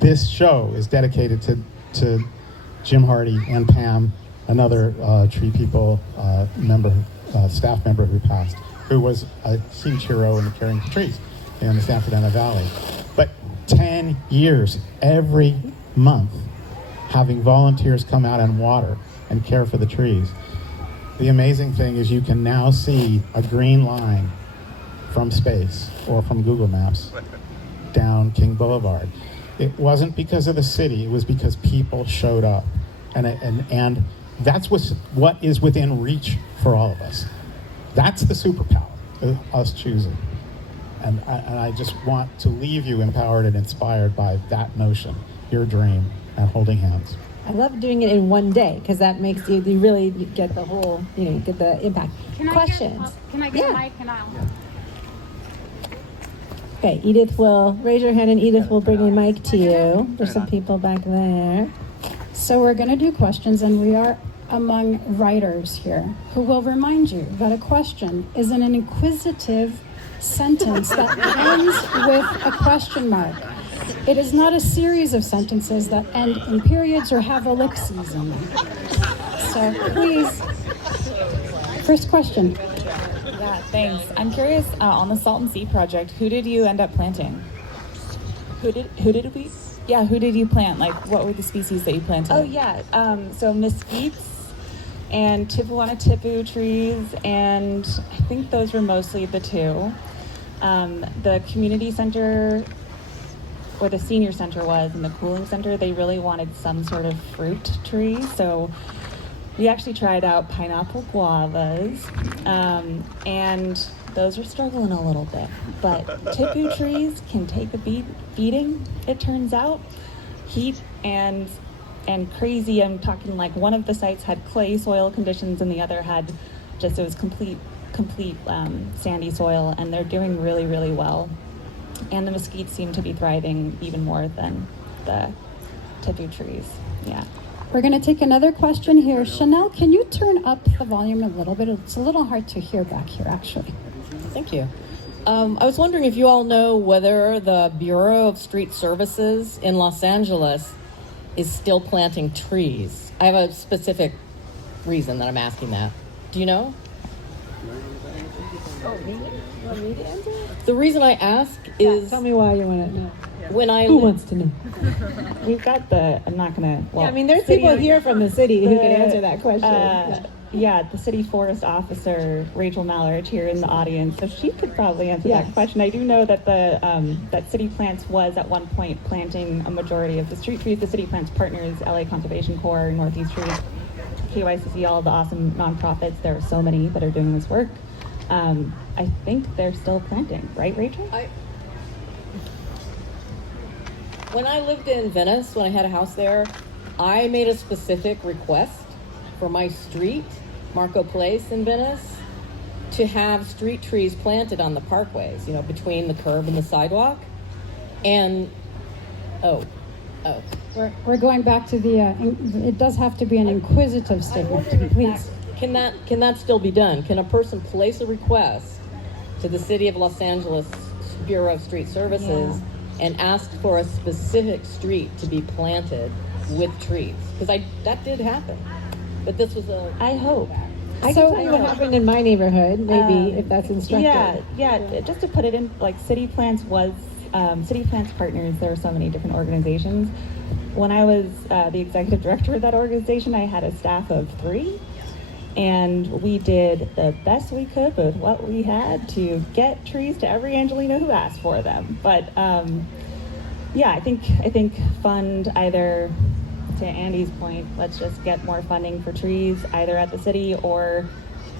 this show is dedicated to Jim Hardy and Pam, another TreePeople staff member who passed, who was a huge hero in caring for trees in the San Fernando Valley. But 10 years, every month, having volunteers come out and water and care for the trees. The amazing thing is you can now see a green line from space or from Google Maps down King Boulevard. It wasn't because of the city, it was because people showed up. And that's what is within reach for all of us. That's the superpower, us choosing. And I just want to leave you empowered and inspired by that notion, your dream, and holding hands. I love doing it in one day because that makes you really get the whole, you get the impact. Questions? Can I get Yeah. a mic and I'll... Okay, Edith will raise your hand and Edith will bring a mic to you. There's some people back there. So we're going to do questions, and we are among writers here who will remind you that a question is an inquisitive sentence that ends with a question mark. It is not a series of sentences that end in periods or have ellipses in them. So please, first question. Yeah, thanks. I'm curious, on the Salt and Sea project, who did you end up planting? Who did we? Yeah, who did you plant? What were the species that you planted? Oh, yeah. So mesquites and tipu trees, and I think those were mostly the two. The community center, where the senior center was, and the cooling center, they really wanted some sort of fruit tree. So we actually tried out pineapple guavas, and those are struggling a little bit. But tipu trees can take a beating, it turns out. Heat and crazy, I'm talking one of the sites had clay soil conditions and the other had it was complete sandy soil, and they're doing really, really well. And the mesquites seem to be thriving even more than the tipu trees. Yeah. We're going to take another question here. Chanel, can you turn up the volume a little bit? It's a little hard to hear back here, actually. Thank you. I was wondering if you all know whether the Bureau of Street Services in Los Angeles is still planting trees. I have a specific reason that I'm asking that. Do you know? The reason I ask is Tell me why you want to know. when I Who wants to know? We've got the, I'm not going to, well. Yeah, I mean, there's city- people here from the city who the, can answer that question. Yeah, the city forest officer, Rachel Mallard, here in the audience, so she could probably answer Yes. that question. I do know that the that City Plants was at one point planting a majority of the street trees. The City Plants partners, LA Conservation Corps, Northeast Trees, KYCC, all the awesome nonprofits. There are so many that are doing this work. I think they're still planting, right, Rachel? When I lived in Venice, when I had a house there, I made a specific request for my street, Marco Place in Venice, to have street trees planted on the parkways, you know, between the curb and the sidewalk. And, We're going back to the, it does have to be an inquisitive statement, please. Can that still be done? Can a person place a request to the City of Los Angeles Bureau of Street Services and ask for a specific street to be planted with trees? Because that did happen. But this was I hope. I can tell you what happened in my neighborhood, maybe, if that's instructive. Yeah. Just to put it in, like City Plants was, City Plants Partners, there are so many different organizations. When I was the executive director of that organization, I had a staff of 3. And we did the best we could with what we had to get trees to every Angelino who asked for them. But yeah, I think fund either, to Andy's point, let's just get more funding for trees either at the city or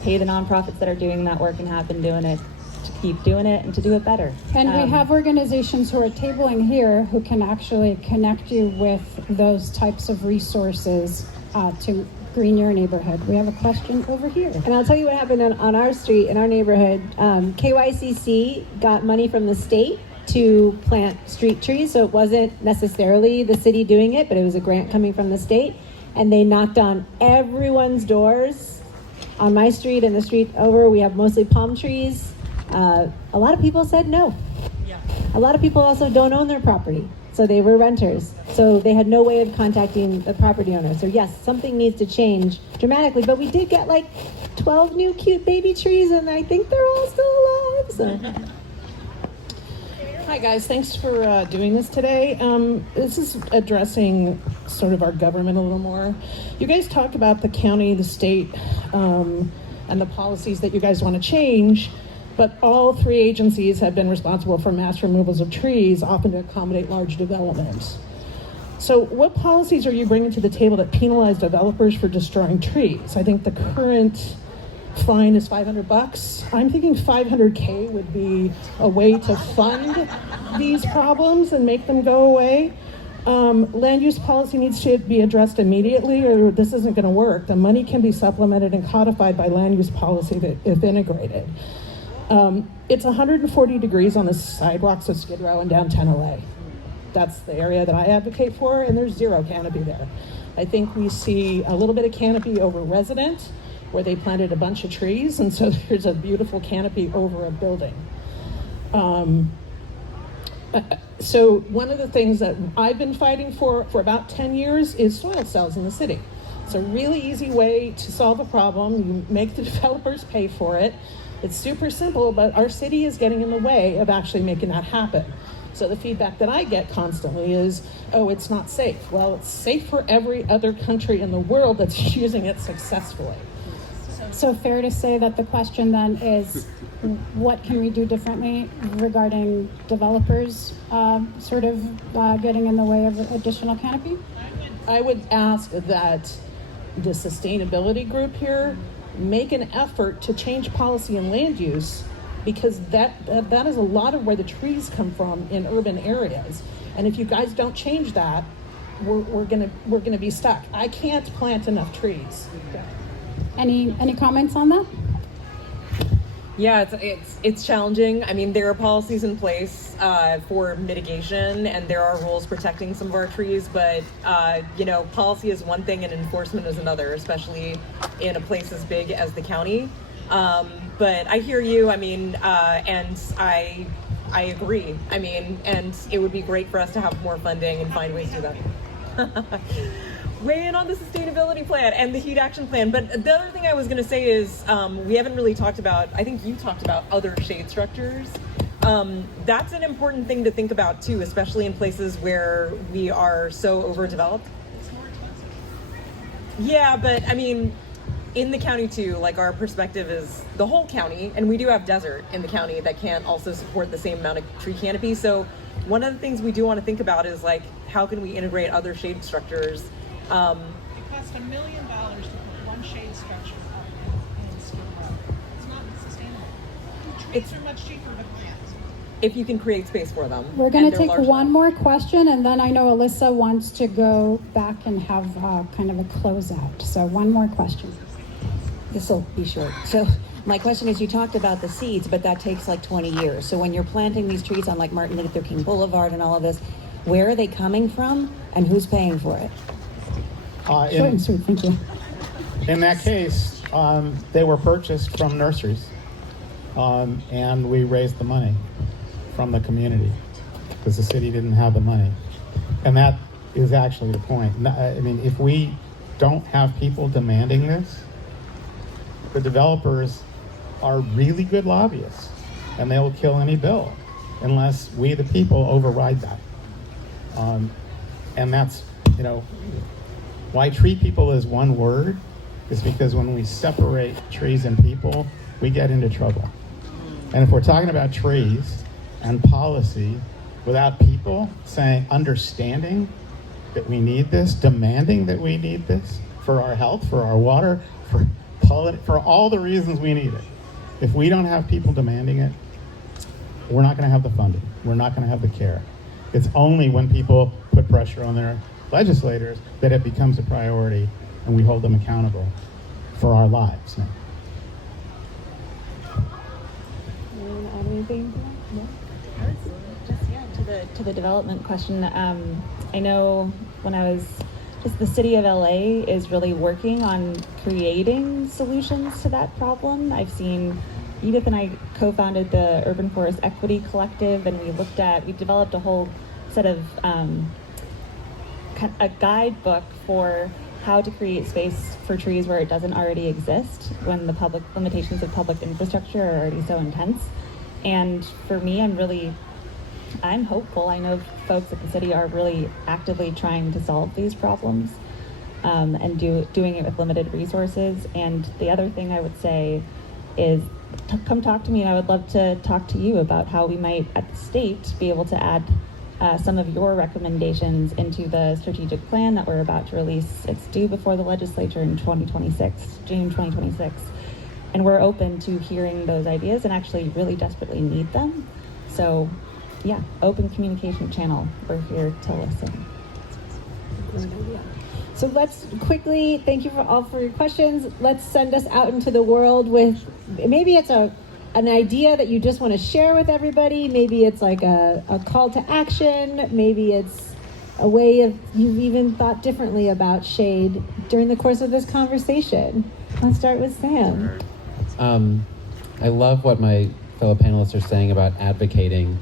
pay the nonprofits that are doing that work and have been doing it to keep doing it and to do it better. And we have organizations who are tabling here who can actually connect you with those types of resources to green your neighborhood. We have a question over here. And I'll tell you what happened on our street, in our neighborhood. KYCC got money from the state to plant street trees, so it wasn't necessarily the city doing it, but it was a grant coming from the state. And they knocked on everyone's doors on my street and the street over. We have mostly palm trees. A lot of people said no. A lot of people also don't own their property, so they were renters. So they had no way of contacting the property owner. So yes, something needs to change dramatically, but we did get like 12 new cute baby trees, and I think they're all still alive. So. Hi guys, thanks for doing this today. This is addressing sort of our government a little more. You guys talk about the county, the state, and the policies that you guys want to change, but all 3 agencies have been responsible for mass removals of trees, often to accommodate large developments. So what policies are you bringing to the table that penalize developers for destroying trees? I think the current fine is $500. I'm thinking $500K would be a way to fund these problems and make them go away. Land use policy needs to be addressed immediately, or this isn't going to work. The money can be supplemented and codified by land use policy if integrated. It's 140 degrees on the sidewalks of Skid Row in downtown LA. That's the area that I advocate for, and there's 0 canopy there. I think we see a little bit of canopy over Resident, where they planted a bunch of trees, and so there's a beautiful canopy over a building. So one of the things that I've been fighting for about 10 years is soil cells in the city. It's a really easy way to solve a problem. You make the developers pay for it. It's super simple, but our city is getting in the way of actually making that happen. So the feedback that I get constantly is, oh, it's not safe. Well, it's safe for every other country in the world that's using it successfully. So fair to say that the question then is, what can we do differently regarding developers getting in the way of additional canopy? I would ask that the sustainability group here make an effort to change policy and land use, because that is a lot of where the trees come from in urban areas. And if you guys don't change that, we're gonna be stuck. I can't plant enough trees. Any comments on that? Yeah, it's challenging. I mean, there are policies in place for mitigation, and there are rules protecting some of our trees. But policy is one thing, and enforcement is another, especially in a place as big as the county. But I hear you. I mean, and I agree. I mean, and it would be great for us to have more funding and find ways to do that. Weigh in on the sustainability plan and the heat action plan. But the other thing I was going to say is we haven't really talked about, I think you talked about other shade structures. That's an important thing to think about too, especially in places where we are so overdeveloped. It's more expensive. Yeah, but I mean, in the county too, like our perspective is the whole county, and we do have desert in the county that can't also support the same amount of tree canopy. So one of the things we do want to think about is like, how can we integrate other shade structures? It costs $1 million to put one shade structure up in Skid Row. It's not sustainable. Trees are much cheaper to plant. If you can create space for them. We're going and to they're take large one enough. more question, and then I know Alissa wants to go back and have kind of a closeout. So one more question. This will be short. So my question is, you talked about the seeds, but that takes like 20 years. So when you're planting these trees on like Martin Luther King Boulevard and all of this, where are they coming from and who's paying for it? Short and sweet, thank you. In that case, they were purchased from nurseries, and we raised the money from the community because the city didn't have the money. And that is actually the point. I mean, if we don't have people demanding this, the developers are really good lobbyists, and they will kill any bill unless we, the people, override that. And that's, why TreePeople is one word is because when we separate trees and people, we get into trouble. And if we're talking about trees and policy without people saying, understanding that we need this, demanding that we need this for our health, for our water, for all the reasons we need it. If we don't have people demanding it, we're not going to have the funding. We're not going to have the care. It's only when people put pressure on their legislators that it becomes a priority and we hold them accountable for our lives. Now. Anything? No? Just to the development question. I know when I was the city of LA is really working on creating solutions to that problem. I've seen Edith and I co-founded the Urban Forest Equity Collective, and we developed a whole set of a guidebook for how to create space for trees where it doesn't already exist when the public limitations of public infrastructure are already so intense. And for me, I'm hopeful. I know folks at the city are really actively trying to solve these problems and doing it with limited resources. And the other thing I would say is come talk to me, and I would love to talk to you about how we might at the state be able to add some of your recommendations into the strategic plan that we're about to release. It's due before the legislature in June 2026. And we're open to hearing those ideas and actually really desperately need them. So yeah, open communication channel. We're here to listen. So let's quickly, thank you for your questions. Let's send us out into the world with, maybe it's an idea that you just want to share with everybody. Maybe it's like a call to action. Maybe it's a way of, you've even thought differently about shade during the course of this conversation. Let's start with Sam. I love what my fellow panelists are saying about advocating.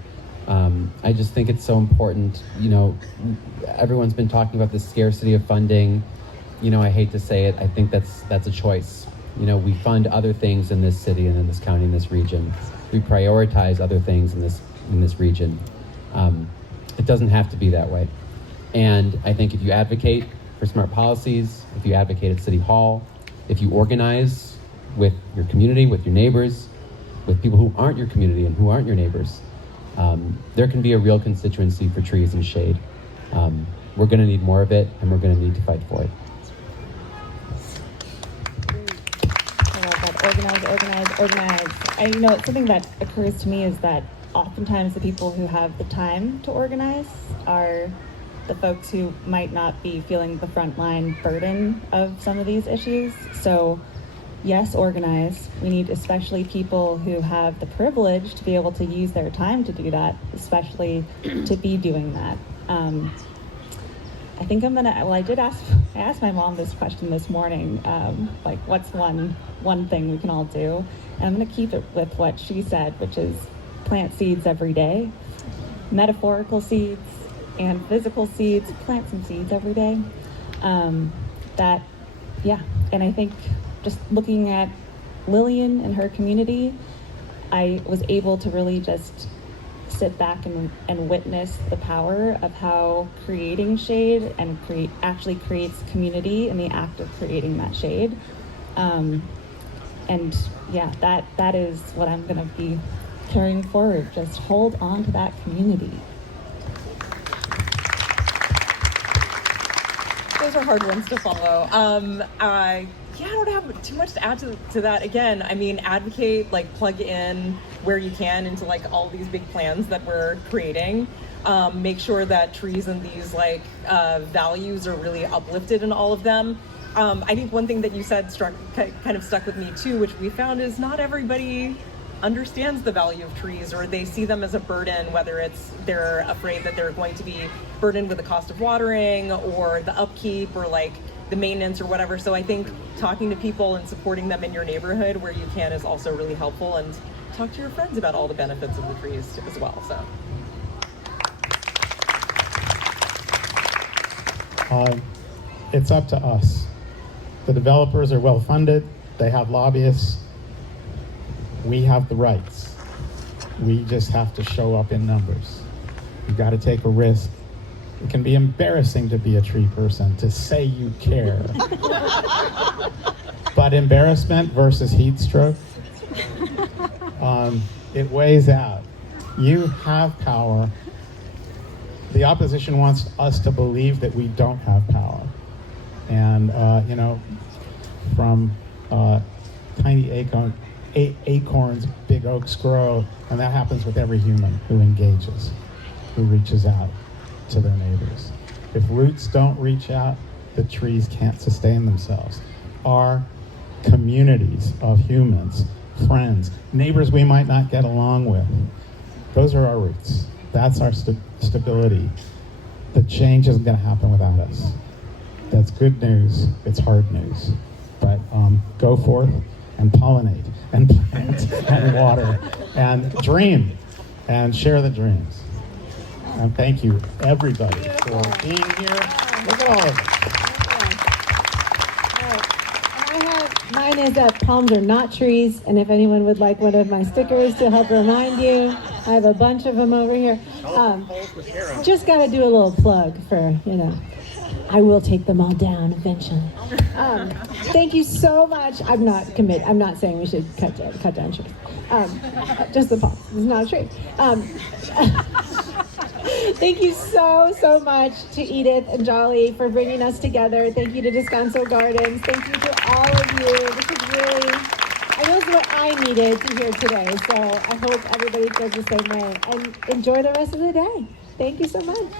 I just think it's so important. Everyone's been talking about the scarcity of funding. I hate to say it. I think that's a choice. We fund other things in this city and in this county, in this region. We prioritize other things in this region. It doesn't have to be that way. And I think if you advocate for smart policies, if you advocate at City Hall, if you organize with your community, with your neighbors, with people who aren't your community and who aren't your neighbors, there can be a real constituency for trees and shade. We're going to need more of it, and we're going to need to fight for it. I love that. Organize. Something that occurs to me is that oftentimes the people who have the time to organize are the folks who might not be feeling the frontline burden of some of these issues. So yes, organize. We need especially people who have the privilege to be able to use their time to do that, especially to be doing that. I think I'm gonna, well, I asked my mom this question this morning, like what's one thing we can all do? And I'm gonna keep it with what she said, which is plant seeds every day, metaphorical seeds and physical seeds, plant some seeds every day. And I think just looking at Lillian and her community, I was able to really just sit back and witness the power of how creating shade and actually creates community in the act of creating that shade. And yeah, that is what I'm gonna be carrying forward. Just hold on to that community. Those are hard ones to follow. I don't have too much to add to that. Again, I mean, advocate, like plug in where you can into like all these big plans that we're creating. Make sure that trees and these like values are really uplifted in all of them. I think one thing that you said kind of stuck with me too, which we found is not everybody understands the value of trees, or they see them as a burden, whether it's they're afraid that they're going to be burdened with the cost of watering or the upkeep or like the maintenance or whatever. So I think talking to people and supporting them in your neighborhood where you can is also really helpful, and talk to your friends about all the benefits of the trees as well. So it's up to us. The developers are well funded, they have lobbyists. We have the rights. We just have to show up in numbers. You've got to take a risk. It can be embarrassing to be a tree person, to say you care. But embarrassment versus heat stroke, it weighs out. You have power. The opposition wants us to believe that we don't have power. And, from tiny acorns, big oaks grow, and that happens with every human who engages, who reaches out to their neighbors. If roots don't reach out, the trees can't sustain themselves. Our communities of humans, friends, neighbors we might not get along with, those are our roots. That's our stability. The change isn't going to happen without us. That's good news. It's hard news. But go forth and pollinate and plant and water and dream and share the dreams. And thank you, everybody, for being here. Look at all of it. Mine is palms are not trees, and if anyone would like one of my stickers to help remind you, I have a bunch of them over here. Just got to do a little plug for, I will take them all down eventually. Thank you so much. I'm not saying we should cut down trees. Just the palms. It's not a tree. Thank you so much to Edith and Jolly for bringing us together. Thank you to Descanso Gardens. Thank you to all of you. This is really, I know it's what I needed to hear today. So I hope everybody feels the same way. And enjoy the rest of the day. Thank you so much.